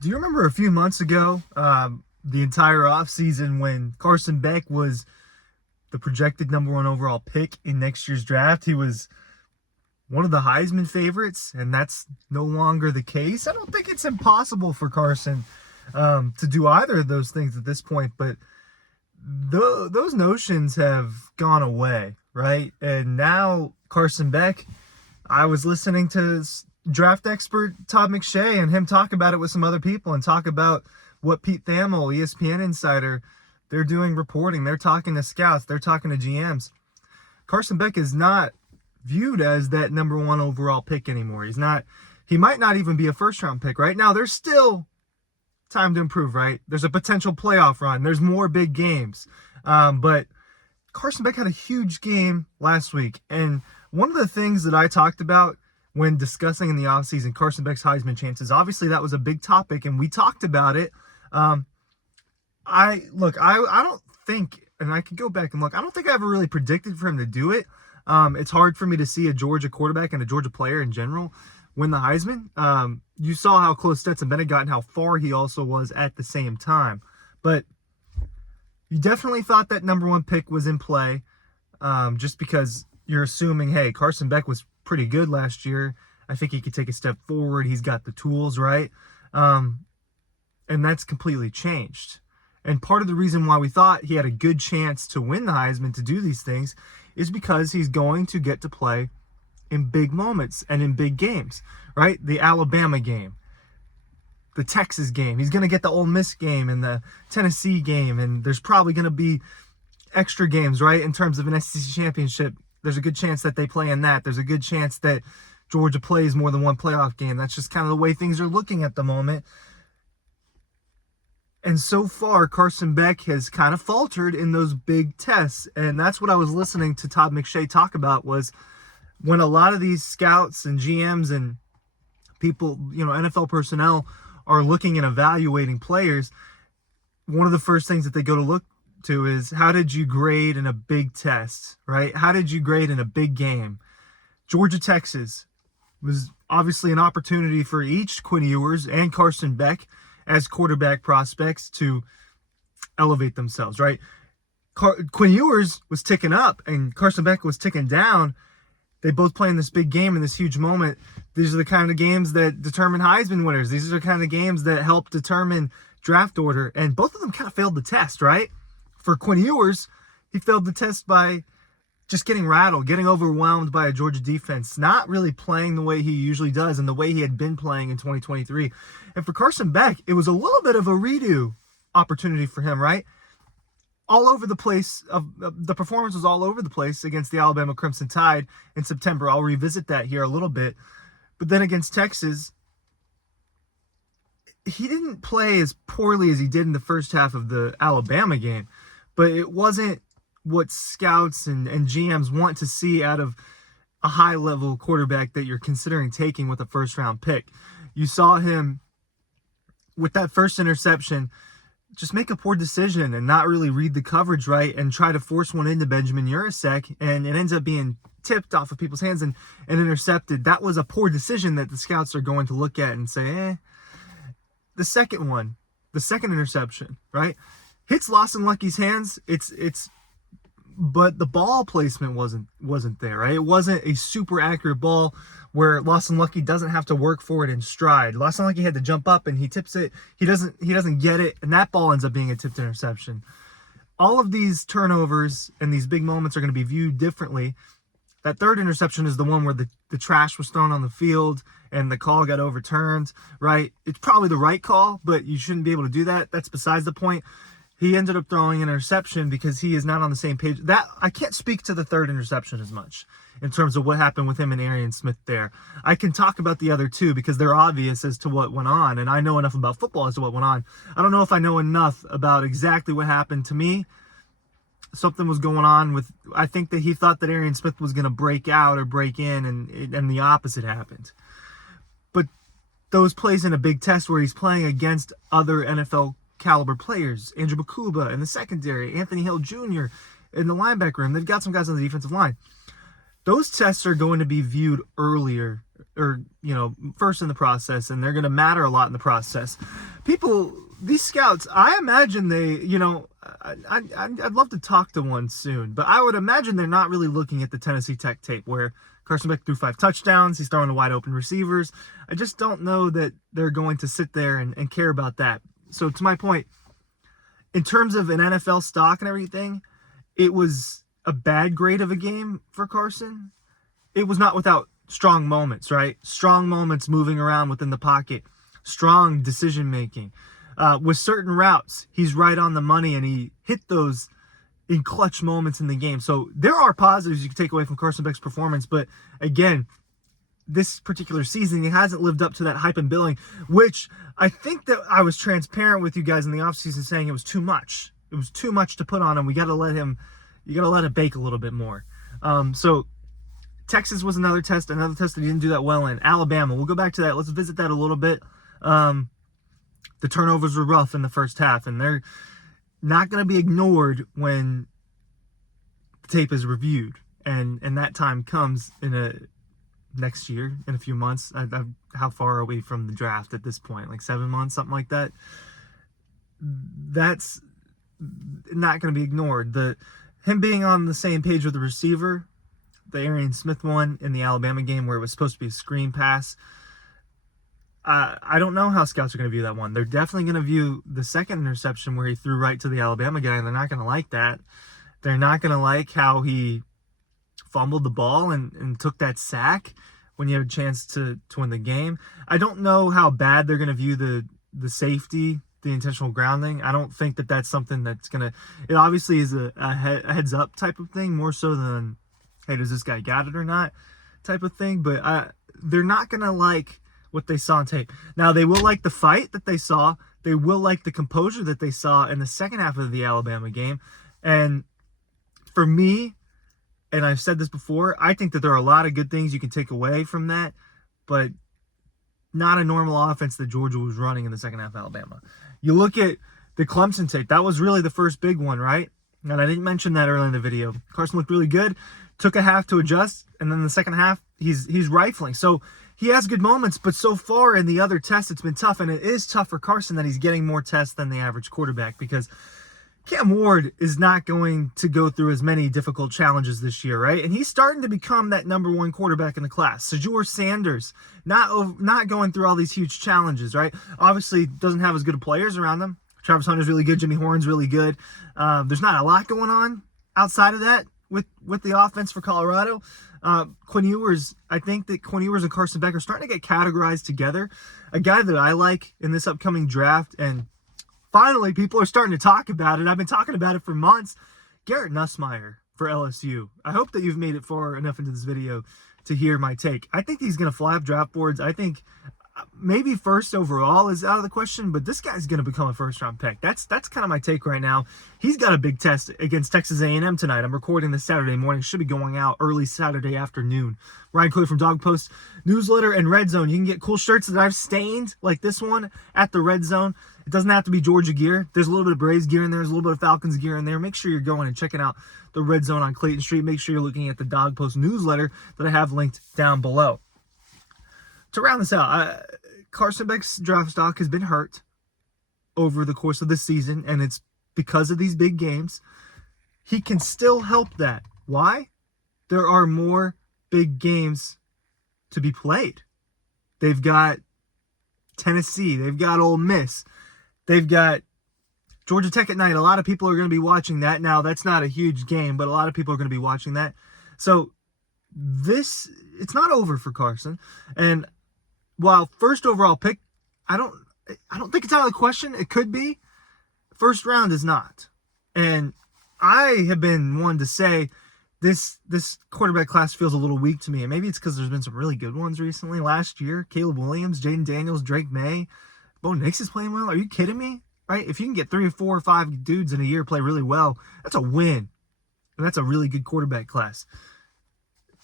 Do you remember a few months ago, the entire offseason when Carson Beck was the projected number one overall pick in next year's draft? He was one of the Heisman favorites, and that's no longer the case. I don't think it's impossible for Carson to do either of those things at this point, but those notions have gone away, right? And now Carson Beck, I was listening to draft expert Todd McShay and him talk about it with some other people and talk about what Pete Thamel, ESPN insider, they're doing reporting. They're talking to scouts. They're talking to GMs. Carson Beck is not viewed as that number one overall pick anymore. He's not. He might not even be a first round pick right now. There's still time to improve, right? There's a potential playoff run. There's more big games. But Carson Beck had a huge game last week. And one of the things that I talked about when discussing in the offseason Carson Beck's Heisman chances, obviously that was a big topic, and we talked about it. I don't think, and I could go back and look, I don't think I ever really predicted for him to do it. It's hard for me to see a Georgia quarterback and a Georgia player in general win the Heisman. You saw how close Stetson Bennett got and how far he also was at the same time. But you definitely thought that number one pick was in play, just because you're assuming, hey, Carson Beck was pretty good last year. I think he could take a step forward. He's got the tools, right? And that's completely changed. And part of the reason why we thought he had a good chance to win the Heisman, to do these things, is because he's going to get to play in big moments and in big games, right? The Alabama game, the Texas game. He's going to get the Ole Miss game and the Tennessee game, and there's probably going to be extra games, right? In terms of an SEC championship, there's a good chance that they play in that. There's a good chance that Georgia plays more than one playoff game. That's just kind of the way things are looking at the moment. And so far, Carson Beck has kind of faltered in those big tests. And that's what I was listening to Todd McShay talk about, was when a lot of these scouts and GMs and people, NFL personnel are looking and evaluating players, one of the first things that they go to look to is, how did you grade in a big test, right? How did you grade in a big game? Georgia, Texas was obviously an opportunity for each Quinn Ewers and Carson Beck as quarterback prospects to elevate themselves, right? Quinn Ewers was ticking up and Carson Beck was ticking down. They both play in this big game, in this huge moment. These are the kind of games that determine Heisman winners. These are the kind of games that help determine draft order. And both of them kind of failed the test, right? For Quinn Ewers, he failed the test by just getting rattled, getting overwhelmed by a Georgia defense, not really playing the way he usually does and the way he had been playing in 2023. And for Carson Beck, it was a little bit of a redo opportunity for him, right? All over the place. The performance was all over the place against the Alabama Crimson Tide in September. I'll revisit that here a little bit. But then against Texas, he didn't play as poorly as he did in the first half of the Alabama game. But it wasn't what scouts and GMs want to see out of a high-level quarterback that you're considering taking with a first-round pick. You saw him, with that first interception, just make a poor decision and not really read the coverage right and try to force one into Benjamin Urasek, and it ends up being tipped off of people's hands and intercepted. That was a poor decision that the scouts are going to look at and say, The second one, the second interception, right? Hits Lawson Lucky's hands. But the ball placement wasn't there, right? It wasn't a super accurate ball where Lawson Lucky doesn't have to work for it in stride. Lawson Lucky had to jump up and he tips it. He doesn't get it, and that ball ends up being a tipped interception. All of these turnovers and these big moments are going to be viewed differently. That third interception is the one where the trash was thrown on the field and the call got overturned, right? It's probably the right call, but you shouldn't be able to do that. That's besides the point. He ended up throwing an interception because he is not on the same page. That I can't speak to the third interception as much in terms of what happened with him and Arian Smith there. I can talk about the other two because they're obvious as to what went on, and I know enough about football as to what went on. I don't know if I know enough about exactly what happened. To me, something was going on with, I think that he thought that Arian Smith was going to break out or break in, and the opposite happened. But those plays in a big test where he's playing against other NFL caliber players, Andrew Bakuba in the secondary, Anthony Hill Jr. in the linebacker room. They've got some guys on the defensive line. Those tests are going to be viewed earlier, or first in the process, and they're going to matter a lot in the process. these scouts, I imagine they, I'd love to talk to one soon, but I would imagine they're not really looking at the Tennessee Tech tape where Carson Beck threw 5 touchdowns. He's throwing to wide open receivers. I just don't know that they're going to sit there and care about that. So to my point, in terms of an NFL stock and everything, it was a bad grade of a game for Carson. It was not without strong moments, right? Strong moments moving around within the pocket, strong decision making. With certain routes, he's right on the money, and he hit those in clutch moments in the game. So there are positives you can take away from Carson Beck's performance, but again, this particular season, he hasn't lived up to that hype and billing, which I think that I was transparent with you guys in the offseason saying it was too much. It was too much to put on him. You got to let it bake a little bit more. So Texas was another test that he didn't do that well in. Alabama, we'll go back to that. Let's visit that a little bit. The turnovers were rough in the first half, and they're not going to be ignored when the tape is reviewed. And that time comes next year, in a few months. How far are we from the draft at this point? Like 7 months, something like that? That's not going to be ignored. Him being on the same page with the receiver, the Arian Smith one in the Alabama game where it was supposed to be a screen pass, I don't know how scouts are going to view that one. They're definitely going to view the second interception where he threw right to the Alabama guy, and they're not going to like that. They're not going to like how he fumbled the ball and took that sack when you had a chance to win the game. I don't know how bad they're going to view the safety, the intentional grounding. I don't think that that's something that's going to... It obviously is a heads-up type of thing, more so than, hey, does this guy got it or not type of thing. But they're not going to like what they saw on tape. Now, they will like the fight that they saw. They will like the composure that they saw in the second half of the Alabama game. And for me, and I've said this before, I think that there are a lot of good things you can take away from that, but not a normal offense that Georgia was running in the second half of Alabama. You look at the Clemson tape. That was really the first big one, right? And I didn't mention that earlier in the video. Carson looked really good, took a half to adjust, and then the second half, he's rifling. So he has good moments, but so far in the other tests, it's been tough, and it is tough for Carson that he's getting more tests than the average quarterback because Cam Ward is not going to go through as many difficult challenges this year, right? And he's starting to become that number one quarterback in the class. Sajur Sanders, not going through all these huge challenges, right? Obviously, doesn't have as good of players around him. Travis Hunter's really good. Jimmy Horn's really good. There's not a lot going on outside of that with the offense for Colorado. Quinn Ewers, I think that Quinn Ewers and Carson Beck are starting to get categorized together. A guy that I like in this upcoming draft, and finally people are starting to talk about it. I've been talking about it for months. Garrett Nussmeier for LSU. I hope that you've made it far enough into this video to hear my take. I think he's going to fly up draft boards. I think maybe first overall is out of the question, but this guy's going to become a first-round pick. That's kind of my take right now. He's got a big test against Texas A&M tonight. I'm recording this Saturday morning. Should be going out early Saturday afternoon. Ryan Coy from Dawg Post Newsletter and Red Zone. You can get cool shirts that I've stained, like this one, at the Red Zone. It doesn't have to be Georgia gear. There's a little bit of Braves gear in there. There's a little bit of Falcons gear in there. Make sure you're going and checking out the Red Zone on Clayton Street. Make sure you're looking at the Dawg Post Newsletter that I have linked down below. To round this out, Carson Beck's draft stock has been hurt over the course of the season, and it's because of these big games. He can still help that. Why? There are more big games to be played. They've got Tennessee. They've got Ole Miss. They've got Georgia Tech at night. A lot of people are going to be watching that. Now, that's not a huge game, but a lot of people are going to be watching that. So it's not over for Carson. And while first overall pick, I don't think it's out of the question. It could be. First round is not. And I have been one to say this quarterback class feels a little weak to me. And maybe it's because there's been some really good ones recently. Last year, Caleb Williams, Jaden Daniels, Drake May, Bo Nix is playing well. Are you kidding me? Right? If you can get 3 or 4 or 5 dudes in a year play really well, that's a win. And that's a really good quarterback class.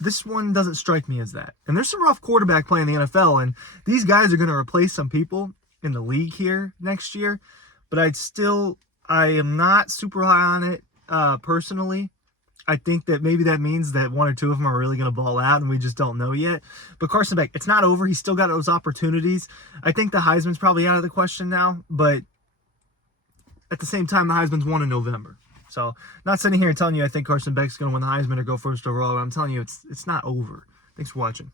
This one doesn't strike me as that. And there's some rough quarterback play in the NFL, and these guys are going to replace some people in the league here next year. But I am not super high on it personally. I think that maybe that means that one or two of them are really going to ball out, and we just don't know yet. But Carson Beck, it's not over. He's still got those opportunities. I think the Heisman's probably out of the question now, but at the same time, the Heisman's won in November. So, not sitting here and telling you I think Carson Beck's going to win the Heisman or go first overall. But I'm telling you, it's not over. Thanks for watching.